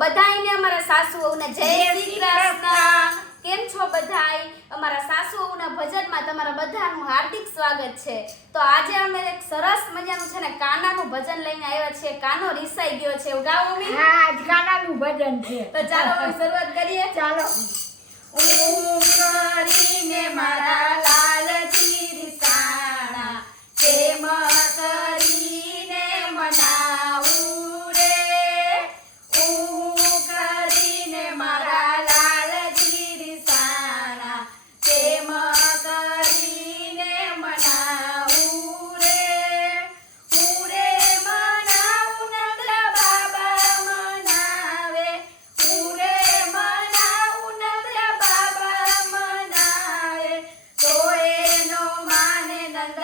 બધાયને અમારા સાસુ વહુને જય શ્રી કૃષ્ણ। કેમ છો બધાય? અમારા સાસુ વહુના ભજનમાં તમારા બધાનું હાર્દિક સ્વાગત છે। તો આજે અમે એક સરસ મજાનું છે ને કાનાનું ભજન લઈને આવ્યા છીએ। કાનો રીસાઈ ગયો છે, એવું ગાઓ મમ્મી? હા, આજ કાનાનું ભજન છે। તો ચાલો હવે શરૂઆત કરીએ। ચાલો। કરીને મારા લાલજી રીસાણા, કેમ કરીને મનાવું રે, કરીને મારા લાલજી રીસાણા, કેમ કરીને મનાવું રે, મનાવું નંદા બાબા મનાવે, મનાવું નંદા બાબા મનાવે, તો એનો માને નંદ